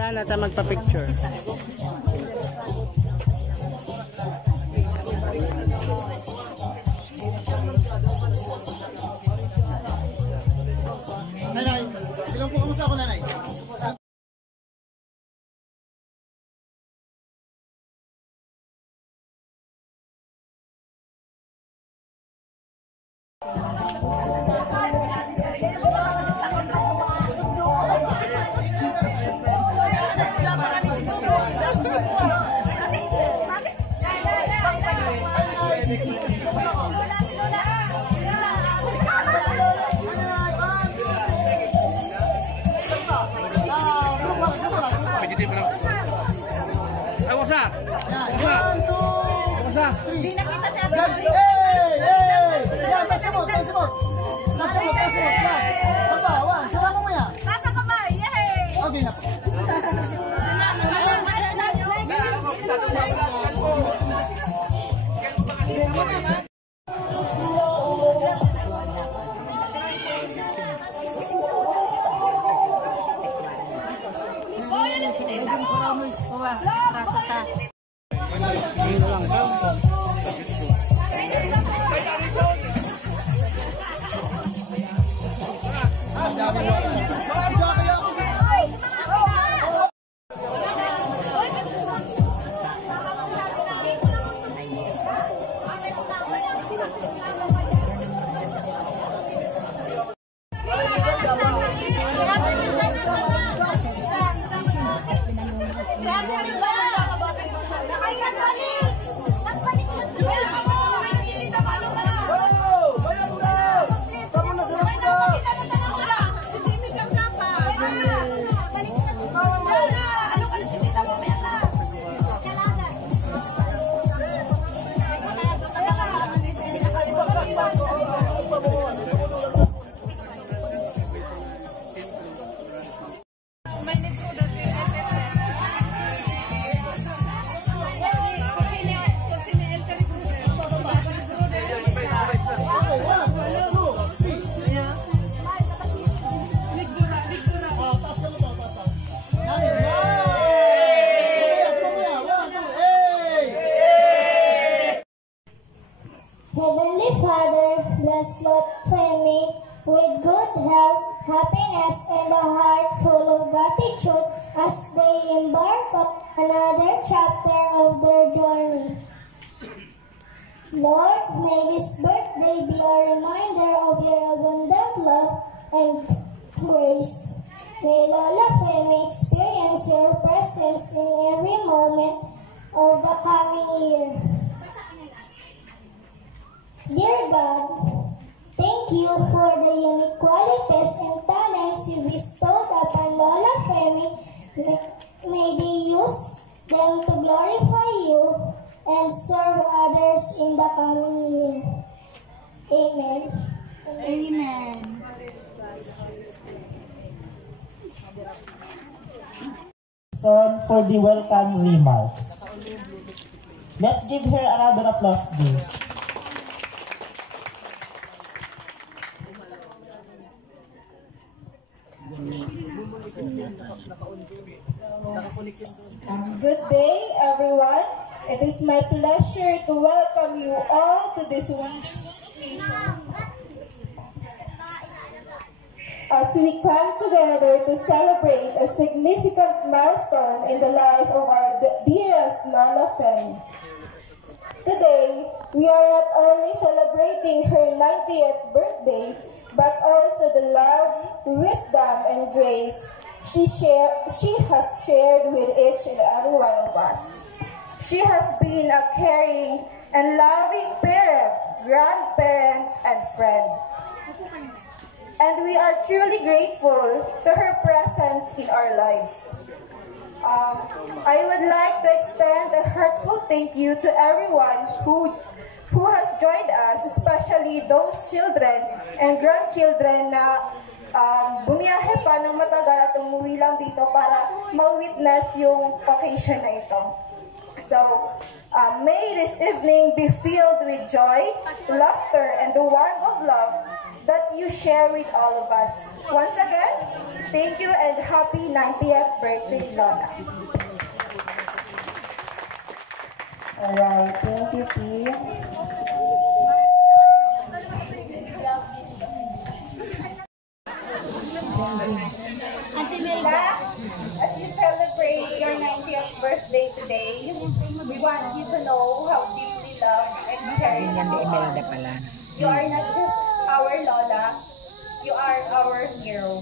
Wala tayo magpa-picture. Nanay, ilang po kamusta ako, nanay? Hindi nakita si Ate Yan, pasimot. Babawan, salamat mo yan. Nasa kamay, yay! Okay na po. Heavenly Father, bless Lord Femi with good health, happiness, and a heart full of gratitude as they embark on another chapter of their journey. Lord, may this birthday be a reminder of your abundant love and grace. May Lola Femi experience your presence in every moment of the coming year. Dear God, thank you for the unique qualities and talents you bestowed upon Lola Femi. May they use them to glorify you and serve others in the coming year. Amen. Amen. Son for the welcome remarks. Let's give her a round of applause, please. Good day, everyone. It is my pleasure to welcome you all to this wonderful occasion. As we come together to celebrate a significant milestone in the life of our dearest Lola Femi. Today, we are not only celebrating her 90th birthday, but also the love, wisdom, and grace she has shared with each and every one of us. She has been a caring and loving parent, grandparent, and friend. And we are truly grateful to her presence in our lives. I would like to extend a heartfelt thank you to everyone who has joined us, especially those children and grandchildren na bumiyahe pa ng matagal at umuwi lang dito para ma-witness yung occasion na ito. So, may this evening be filled with joy, laughter, and the warmth of love that you share with all of us. Once again, thank you and happy 90th birthday, Lola. Alright, thank you, P. Auntie Milda, as you celebrate your 90th birthday today, we want you to know how deeply loved and cherished you are. You are not just our Lola, you are our hero.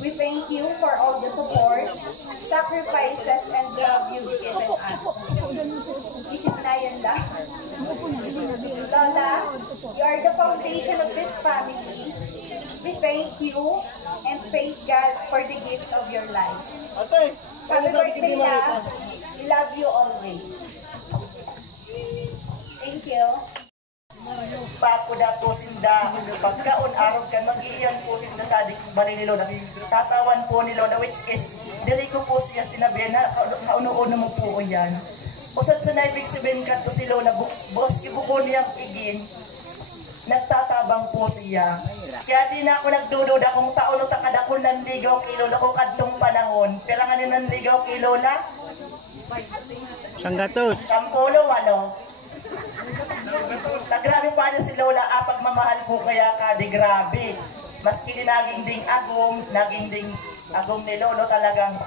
We thank you for all the support, sacrifices, and love you've given us. Isip na yan lang. Lola, you are the foundation of this family. We thank you and thank God for the gift of your life. Ate, Happy birthday, La. We love you always. Thank you. Papo na po sinda, pagkaon araw kan mag-iyan po sinda sa adik bali ni Lola. Tatawan po ni Lola, which is, diri ko po siya sinabi na kauno-uno mo po yan. Usad sa naibig sabihin ka to si Lola, boss ibuko niyang igin, nagtatabang po siya. Kaya di na ako nagdududa kung taon o takad ako nanligaw kay Lola kung kadtong panahon. Pero nga nanligaw kay Lola? Sanggatos. Sampolo, ano? Grabe pa na si Lola, pagmamahal ko kaya ka, di grabe. Maski naging ding agom ni Lolo talagang.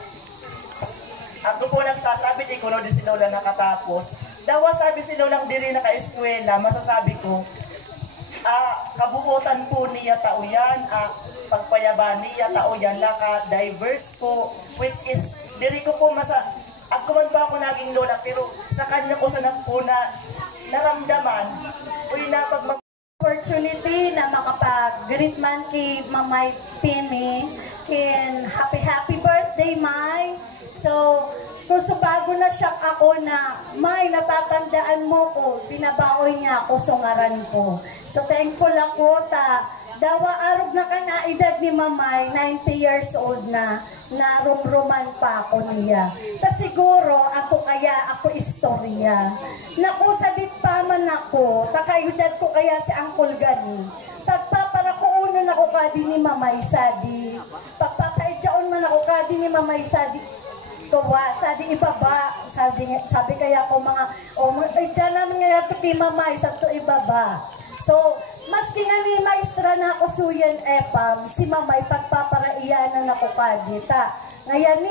Ako po nagsasabi, di ko no di si Lola nakatapos. Dawa sabi si Lola diri naka-eskwela, masasabi ko, kabuutan po niya tao yan, pagpayaban niya tao yan, naka-diverse po, which is, diri ko po ako man pa ako naging Lola, pero sa kanya ko sana po na naramdaman, Opportunity na makapag-greet man kay Mamay Penny, kin happy birthday, May. So, kung bago na siya ako na, May, natatandaan mo ko, binabaoy niya ako sa ngaran ko. So, thankful ako dawa arog na ka na edad ni Mamay, 90 years old na rumruman pa ako niya. Ta siguro, ako istorya. Naku, sabit pa man ako, takayudad ko kaya si Uncle Gani. Pagpapara ko uno na ako kadi ni Mamay Sadi. Pagpapaidyaon man ako kadi ni Mamay Sadi. Tuwa, sadi ibaba. Sabi kaya ko dyan naman nga ito kay Mamay, sa ito ibaba. So, maski nga ni maestra na ako suyan epam, si Mamay pagpaparaiyanan ako kadita. Ngayon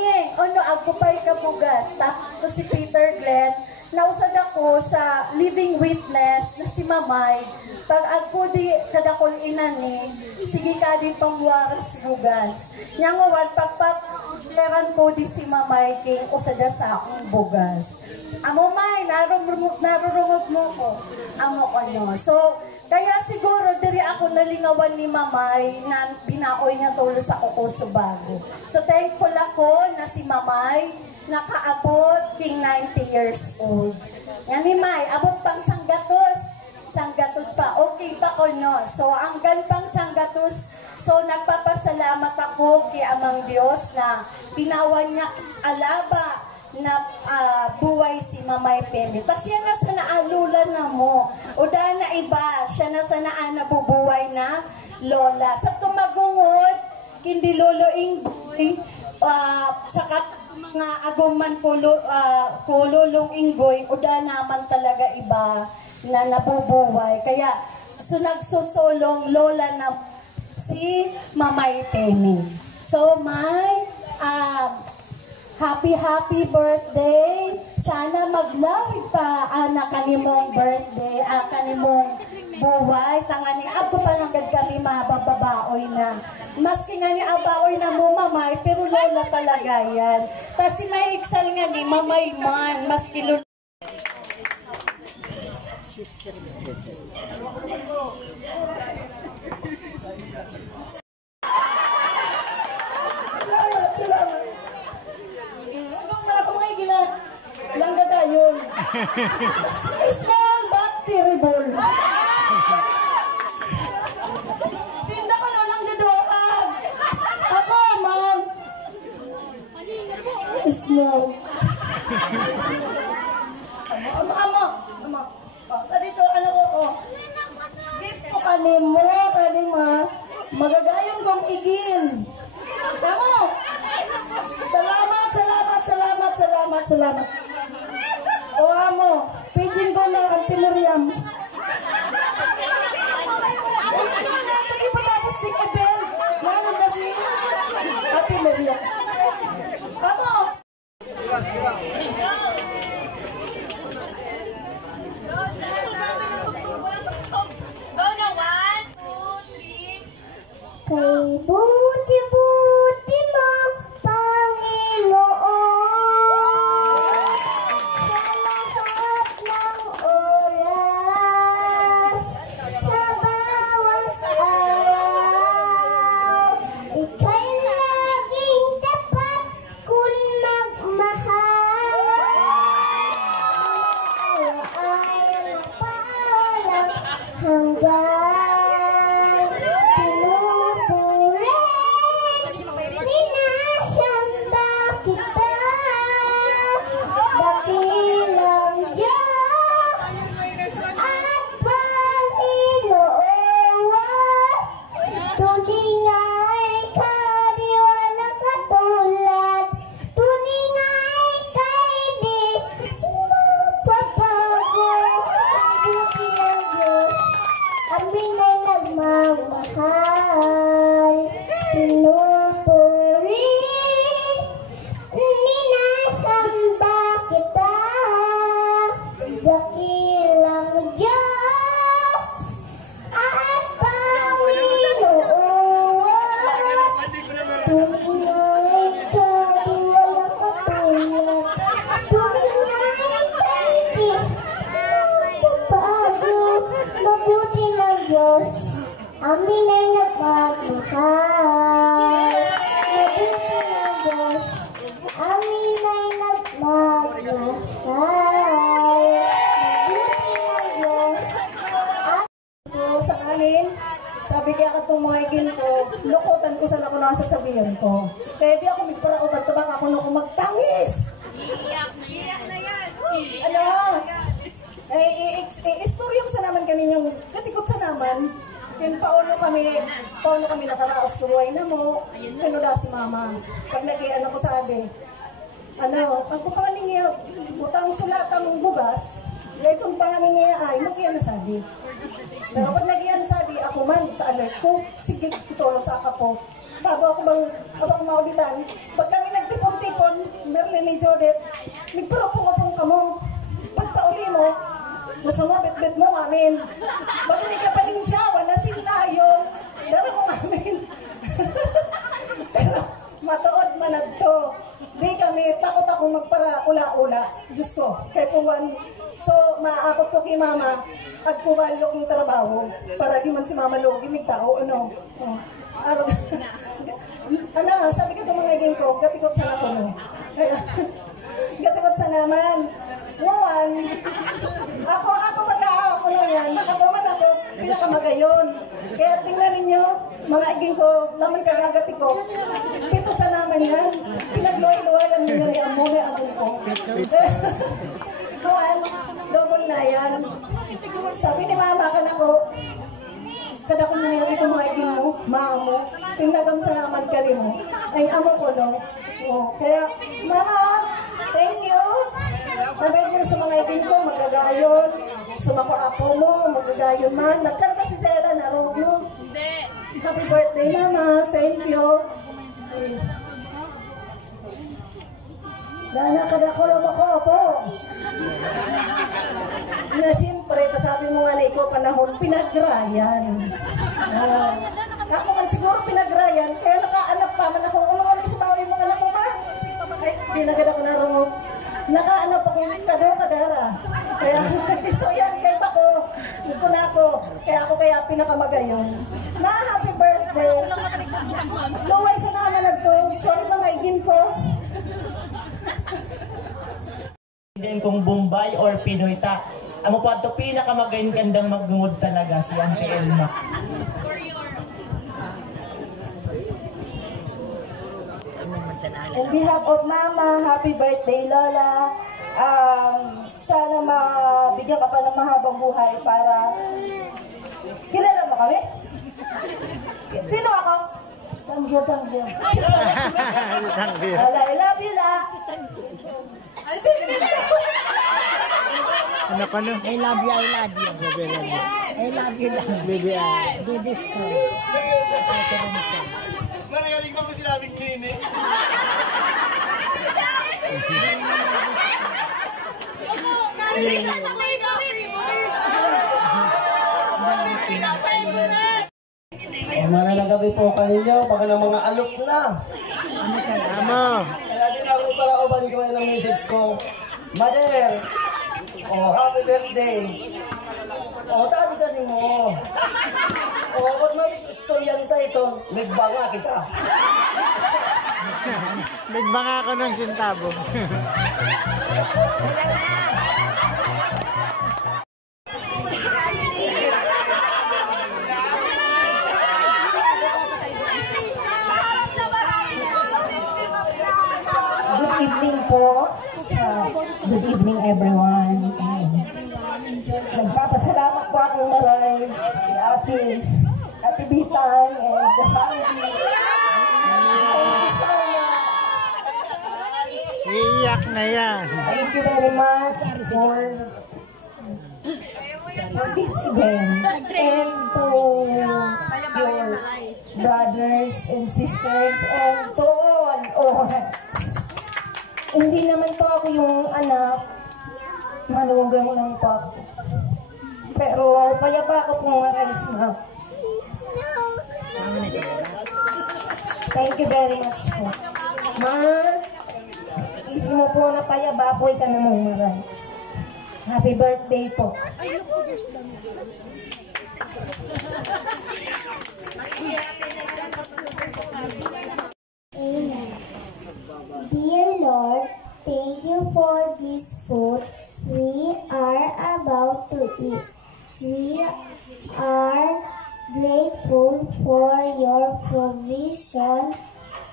ako pa'y kabugas, to si Peter Glenn, nausad ako sa living witness na si Mamay, pag ako di kadakol inani, sige ka di pangwaras bugas. Nyangawan, pagpapleran ko di si Mamay king usada sa akong bugas. Amo May, narurumot mo ko. Amo ko no. So, kaya siguro diri ako nalingawan ni Mamay na binaoy niya tulo sa kuko Subago. So thankful ako na si Mamay nakaabot king 90 years old. Nga ni May, abot pang Sanggatos pa. Okay pa ko no. So hanggang pang Sanggatos, so nagpapasalamat ako kay Amang Diyos na binawan niya alaba na buhay si Mamay Penny. Pag siya na sa naalula na mo, o dahil na iba, siya na sa nabubuhay na Lola. Sa tumagungod, kindi Lolo Inggoy, saka nga aguman ko Lolong Inggoy, o dahil naman talaga iba na nabubuhay. Kaya, so nagsusolong Lola na si Mamay Penny. So, happy birthday. Sana maglawig pa kanimong birthday, kanimong buhay. Tangani, ako pa lang kami mababaoy na. Maski nga ni abaoy na mo, Mamay, pero Lola talaga yan. Tapos si may iksal nga ni Mamay man, maski Lola. Langgada yun. Small but terrible. Tinda ko na lang dadoan. Ako, man. Small. Ama. Tadi so, gift ko kanimo mama, magagayon kong igin. Tama? Salamat, salamat, salamat, salamat, salamat. O amo, pidgin ko na Auntie Miriam. Ito na, tagi pa tapos ting event. Mano na si Ate Miriam. Amo! Kay buti-buti mo, Panginoon, sa lahat ng oras, sa bawat araw, ika'y laging tapat kung magmahal. Ay napaalam hanggang amin ay nagmamahal. Mabuti ng Diyos, amin ay nagmamahal. Mabuti ng Diyos. Sa amin, sabi kaya ka itong mga igin ko, lukutan ko sa ako nasasabihan ko. Kaya di ako magparaubat tabang ako na magtangis. Iyak na yan. Ano? Istoryong sa naman kaninyong katikot sa naman. Kaya paano kami nakaraos kuruay na mo, ano na si mama. Pag nag-ian ako sa ade, pag kupanin niya, butang sulatang bugas, itong panganin niya ay mag-ian na sa ade. Pero pag nag-ian sa ade, ako man, ka-alert ko, sige, kitolo sa akapo. Tabo ako maulitan, pag kami nagtipon-tipon, Merlin ni Jodette, nagparapong-apong kamo. Pag pauli mo, gusto mo, bit-bit mo amin. Bago hindi ka pa rin siya, wala sinayo. Dara mo amin. Pero matuod managto. Di kami, takot ako magpara ula-ula. Diyos ko, kay Puwan. So, maakot ko kay mama at puwalyo kong trabaho para di man si mama logi, may tao, ano. Sabi ka itong mga iging ko, gatikot sa ako, no. Gatikot sa naman. Puwan. Ako mag-aako na yan. Ako pinakamagayon. Kaya tingnan ninyo, mga iging ko, naman kagagati ko. Pito sa naman yan. Pinagluhay-luhay ang nilalian mo na ako ko. Puwan, double na yan. Sabi ni mama ka na ko, kada kung nangyari itong mga iging mo, maa mo, tinagam sa naman ka rin mo. Ay, amo ko, no? Kaya, mama, thank you. Nabay mo sa mga ibin ko, magagayon. Sa mga apo mo, magagayon man. Nagkanta si Sarah na ro, no? Happy birthday, mama. Thank you. Dana, kada ko lang ako po. Na siyempre, sabi mo nga na ikaw panahon, pinagrayan. Ako man siguro pinagrayan, kaya nakaanak pa man ako. Ano nga subawi mo anak mo, ma? Ay, pinagad ako na ro. Nakaano pa kung kadara. Kaya, so yan, kaya pa ko. Ito na ako. Kaya pinakamagayon. Ma, happy birthday. Luway sa naman nagto. Sorry mga igin ko. Din kung Bombay or Pinoy ta. Amo pa ito pinakamagayon gandang magngod talaga si Auntie Elma. On behalf of Mama, happy birthday, Lola. Sana mabigyan ka pa ng mahabang buhay para kilala mo kami. Sino ako? Tangyo. Tanggi. Wala, I love you la. Ano ka no? I love you, I love you. I love you lang. Baby, Baby straw. Maragaling mo ko sinabing Chini. Mga gabi po kaninyo, baka ng mga alok na. Amo. Kaya din ako pala o balik ko ng message ko. Mother, happy birthday. Tadi ka rin mo. Ba't mabit istoryan sa ito, nagbanga kita. Nagbanga ako ng sintabo. Good evening po. Good evening everyone. Nagpapasalamat po akong maray kay Ate Bitan and the family. Thank you so much. Iyak na yan. Thank you very much for this event and to your brothers and sisters and to all. Hindi naman po ako yung anak, malugang lang po ako. Pero payapa ako po mga karisma. Thank you very much po. Ma, isip mo po na payaba po ka namang maray. Happy birthday po. Amen. Dear Lord, thank you for this food we are about to eat. We are grateful for your provision.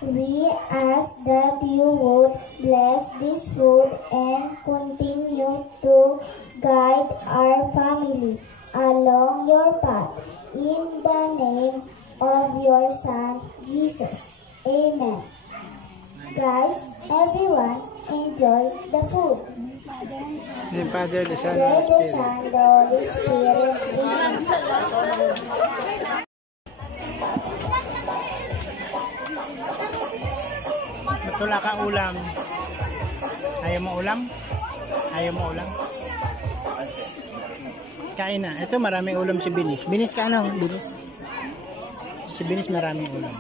We ask that you would bless this food and continue to guide our family along your path. In the name of your Son, Jesus. Amen. Guys, everyone, enjoy the food. The Father, the Son, Pray and the the Spirit. Son, the Holy Spirit. Amen. Wala kang ulam. Ayaw mo ulam? Ayaw mo ulam? Kain na. Ito maraming ulam si Binis. Binis ka ano? Binis. Si Binis maraming ulam.